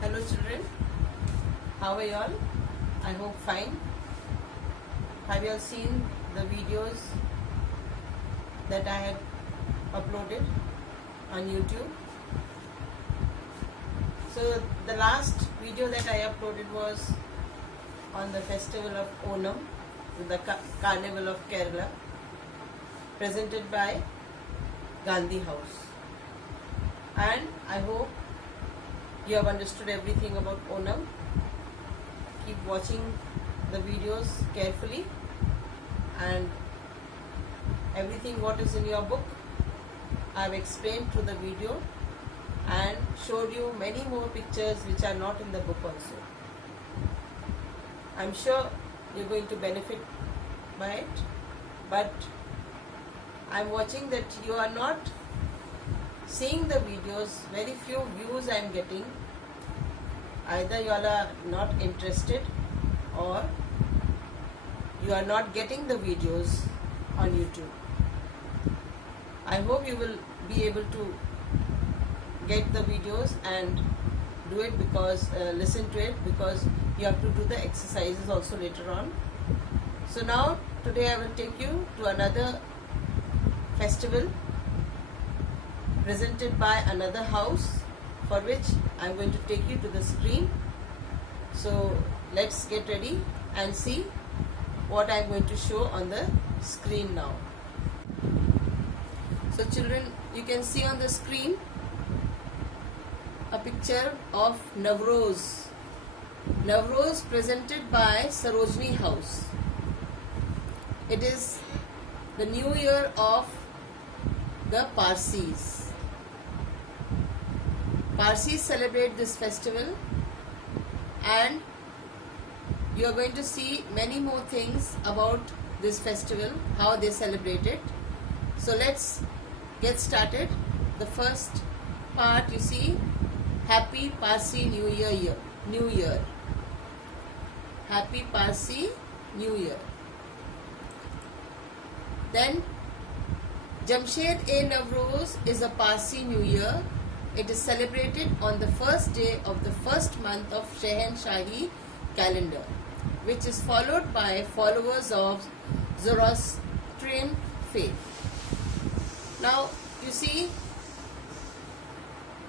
Hello children, how are you all? I hope fine. Have you all seen the videos that I had uploaded on YouTube? So the last video that I uploaded was on the festival of Onam, the Carnival of Kerala, presented by Gandhi House. And I hope you have understood everything about Onam. Keep watching the videos carefully, and everything what is in your book I have explained through the video and showed you many more pictures which are not in the book also. I am sure you are going to benefit by it, but I am watching that you are not seeing the videos. Very few views I am getting. Either you all are not interested or you are not getting the videos on YouTube. I hope you will be able to get the videos and do it, because listen to it, because you have to do the exercises also later on. So now today I will take you to another festival presented by another house, for which I am going to take you to the screen. So let's get ready and see what I am going to show on the screen now. So children, you can see on the screen a picture of Navroz. Navroz presented by Sarojini House. It is the new year of the Parsis. Parsis celebrate this festival, and you are going to see many more things about this festival, how they celebrate it. So let's get started. The first part, you see, Happy Parsi New Year. New Year. Happy Parsi New Year. Then Jamshed-e-Navroz is a Parsi New Year. It is celebrated on the first day of the first month of Shahanshahi calendar, which is followed by followers of Zoroastrian faith. Now you see,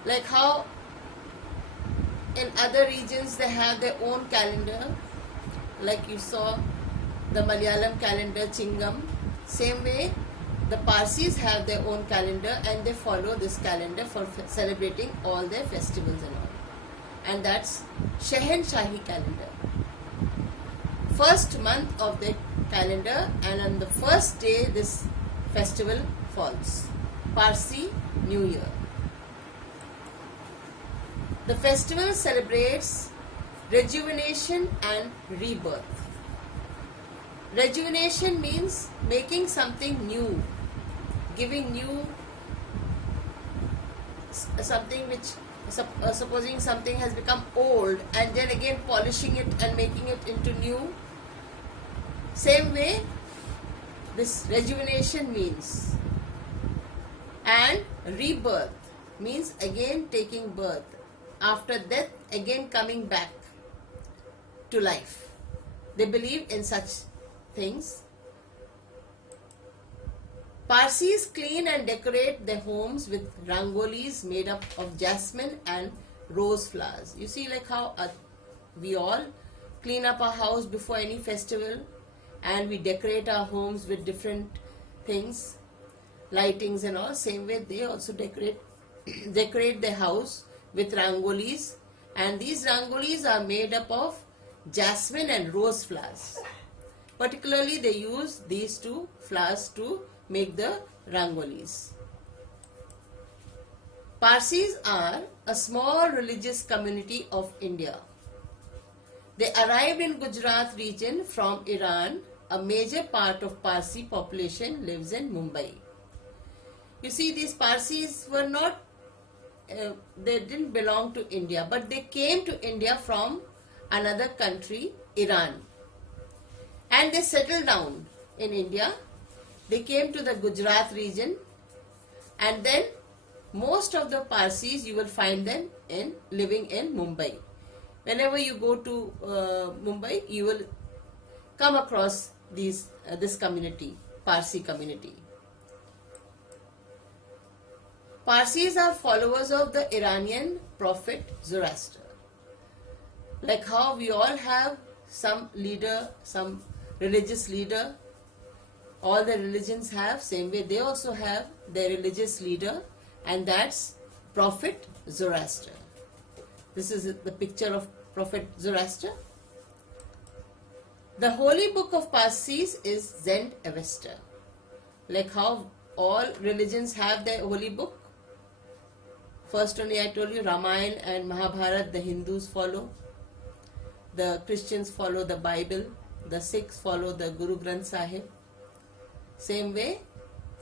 like how in other regions they have their own calendar, like you saw the Malayalam calendar Chingam. Same way the Parsis have their own calendar, and they follow this calendar for celebrating all their festivals and all. And that's Shahanshahi calendar. First month of the calendar, and on the first day this festival falls. Parsi New Year. The festival celebrates rejuvenation and rebirth. Rejuvenation means making something new, giving new something which, supposing something has become old, and then again polishing it and making it into new. Same way this rejuvenation means. And rebirth means again taking birth. After death, again coming back to life. They believe in such things. Parsis clean and decorate their homes with rangolis made up of jasmine and rose flowers. You see, like how we all clean up our house before any festival, and we decorate our homes with different things, lightings and all. Same way they also decorate their house with rangolis, and these rangolis are made up of jasmine and rose flowers. Particularly they use these two flowers to make the rangolis. Parsis are a small religious community of India. They arrived in Gujarat region from Iran. A major part of Parsi population lives in Mumbai. You see, these Parsis were not, they didn't belong to India, but they came to India from another country, Iran. And they settled down in India. They came to the Gujarat region, and then Most of the Parsis, you will find them living in Mumbai. Whenever you go to Mumbai, you will come across this community, Parsi community. Parsis are followers of the Iranian prophet Zoroaster. Like how we all have some leader, some religious leader, all the religions have, same way they also have their religious leader, and that's Prophet Zoroaster. This is the picture of Prophet Zoroaster. The holy book of Parsis is Zend Avesta. Like how all religions have their holy book. First only I told you Ramayana and Mahabharata the Hindus follow. The Christians follow the Bible. The Sikhs follow the Guru Granth Sahib. Same way,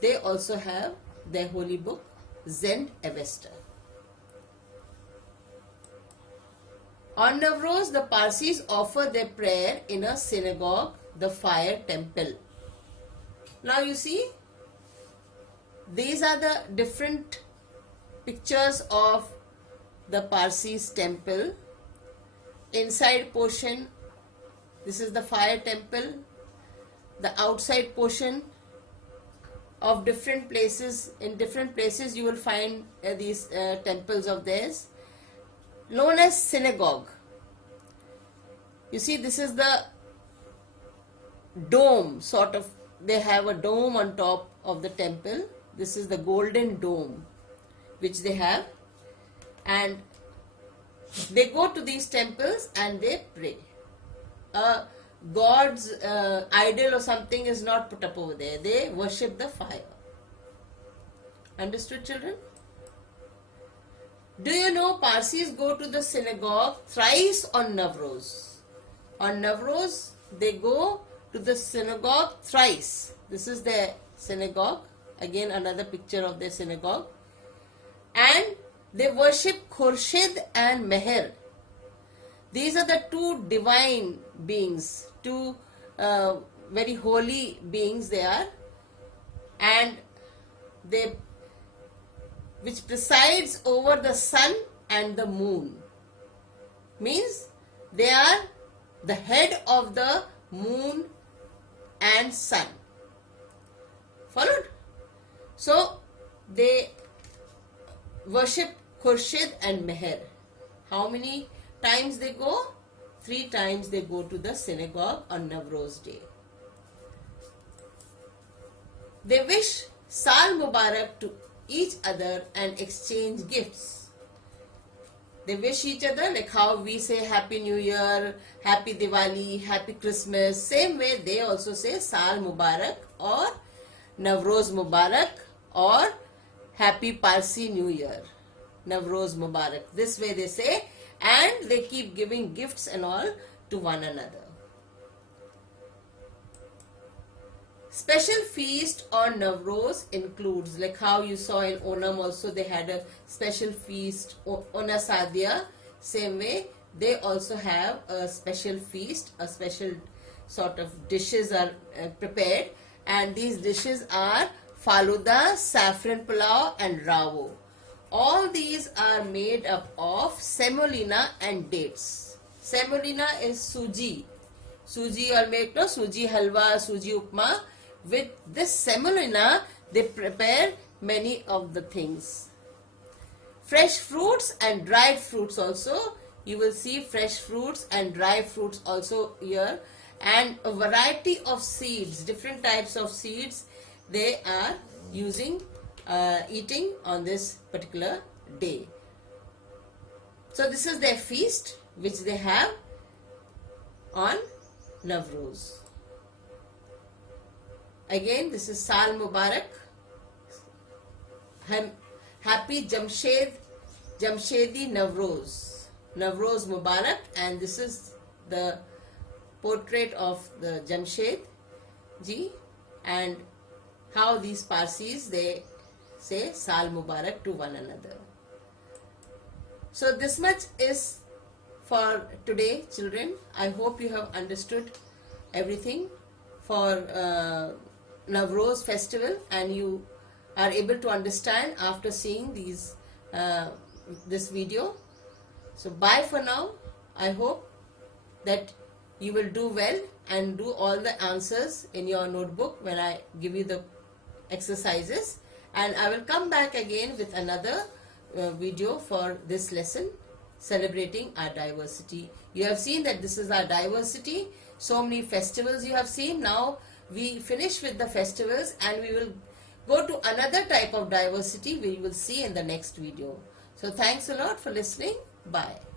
they also have their holy book, Zend Avesta. On Navroz, the Parsis offer their prayer in a synagogue, the fire temple. Now you see, these are the different pictures of the Parsis temple. Inside portion, this is the fire temple. The outside portion of different places, in different places you will find these temples of theirs, known as synagogue. You see, this is the dome, sort of, they have a dome on top of the temple. This is the golden dome which they have, and they go to these temples and they pray. God's idol or something is not put up over there. They worship the fire. Understood, children? Do you know Parsis go to the synagogue thrice on Navroz? On Navroz, they go to the synagogue thrice. This is their synagogue. Again, another picture of their synagogue. And they worship Khurshid and Meher. These are the two divine beings, two very holy beings they are, and they, which presides over the sun and the moon. Means they are the head of the moon and sun. Followed? So they worship Khurshid and Meher. How many times they go? 3 times they go to the synagogue on Navroz day. They wish Saal Mubarak to each other and exchange gifts. They wish each other like how we say Happy New Year, Happy Diwali, Happy Christmas. Same way they also say Saal Mubarak or Navroz Mubarak or Happy Parsi New Year. Navroz Mubarak. This way they say, and they keep giving gifts and all to one another. Special feast on Navroz includes, like how you saw in Onam also they had a special feast, Ona Sadhya. Same way they also have a special feast, a special sort of dishes are prepared, and these dishes are Faluda, saffron pulao and Ravo. All these are made up of semolina and dates. Semolina is suji. Suji or make no suji halwa, suji upma. With this semolina, they prepare many of the things. Fresh fruits and dried fruits also. You will see fresh fruits and dry fruits also here. And a variety of seeds, different types of seeds they are using, eating on this particular day. So this is their feast which they have on Navroz. Again, this is Saal Mubarak. Happy Jamshedi Navroz. Navroz Mubarak, and this is the portrait of the Jamshed ji, and how these Parsis they say Saal Mubarak to one another. So this much is for today, children. I hope you have understood everything for Navroz festival, and you are able to understand after seeing this video. So bye for now. I hope that you will do well and do all the answers in your notebook when I give you the exercises, and I will come back again with another video for this lesson, celebrating our diversity. You have seen that this is our diversity. So many festivals you have seen. Now we finish with the festivals and we will go to another type of diversity we will see in the next video. So thanks a lot for listening. Bye.